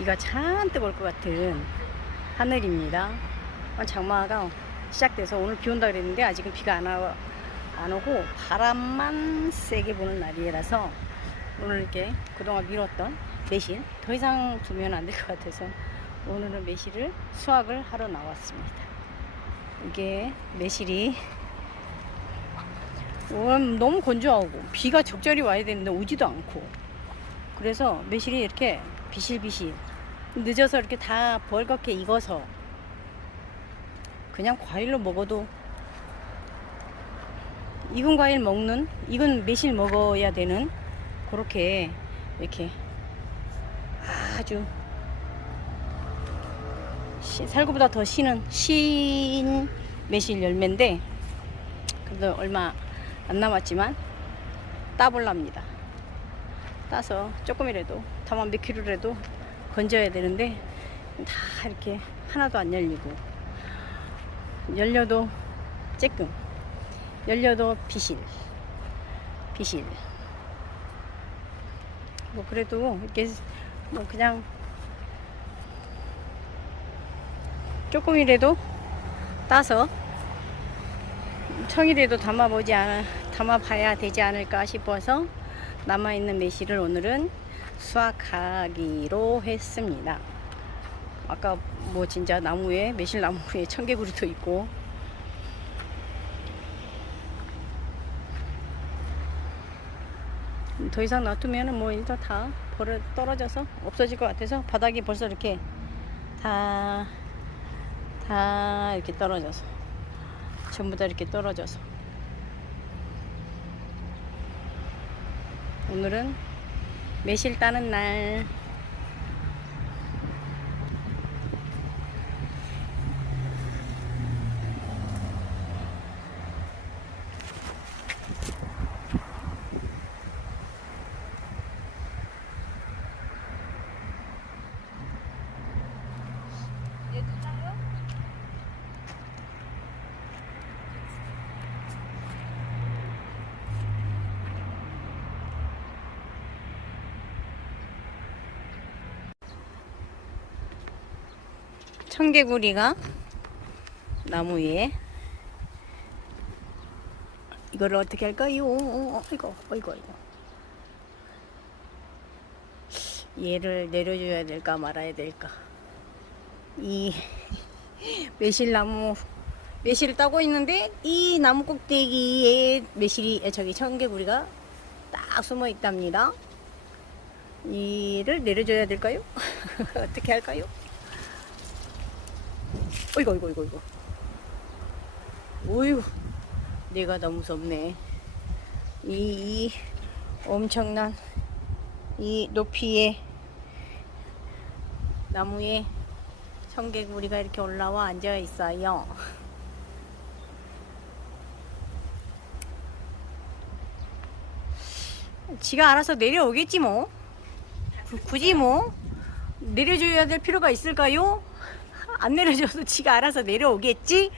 비가 잔뜩 올 것 같은 하늘입니다. 어, 장마가 시작돼서 오늘 비 온다 그랬는데 아직은 비가 안, 와, 안 오고 바람만 세게 부는 날이라서 오늘 이렇게 그동안 미뤘던 매실 더 이상 두면 안 될 것 같아서 오늘은 매실을 수확을 하러 나왔습니다. 이게 매실이 오늘 너무 건조하고 비가 적절히 와야 되는데 오지도 않고 그래서 매실이 이렇게 비실비실 늦어서 이렇게 다 벌겋게 익어서 그냥 과일로 먹어도 익은 과일 먹는 익은 매실 먹어야 되는 그렇게 이렇게 아주 시- 살구보다 더 시는 신 매실 열매인데 그래도 얼마 안 남았지만 따볼랍니다. 따서 조금이라도 다만 몇 킬로라도 건져야 되는데 다 이렇게 하나도 안 열리고. 열려도 쬐끔. 열려도 비실. 비실. 뭐 그래도 이렇게 뭐 그냥 조금이라도 따서 청이라도 담아보지 않, 담아봐야 되지 않을까 싶어서 남아있는 매실을 오늘은 수확하기로 했습니다. 아까 뭐 진짜 나무에 매실 나무에 청개구리도 있고 더 이상 놔두면은 뭐 일단 다 벌어 떨어져서 없어질 것 같아서 바닥이 벌써 이렇게 다 다 이렇게 떨어져서 전부 다 이렇게 떨어져서 오늘은 매실 따는 날 청개구리가 나무 위에 이거를 어떻게 할까요? 이거, 이거, 이거. 얘를 내려줘야 될까 말아야 될까? 이 매실나무 매실을 따고 있는데 이 나무 꼭대기에 매실이 에, 저기 청개구리가 딱 숨어 있답니다. 이를 내려줘야 될까요? 어떻게 할까요? 어이구 어이구 어이구 어이구. 내가 너무 무섭네. 이, 이 엄청난 이 높이의 나무에 청개구리가 이렇게 올라와 앉아 있어요. 지가 알아서 내려오겠지 뭐? 구- 굳이 뭐? 내려줘야 될 필요가 있을까요? 안 내려줘도 지가 알아서 내려오겠지?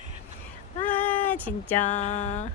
아, 진짜.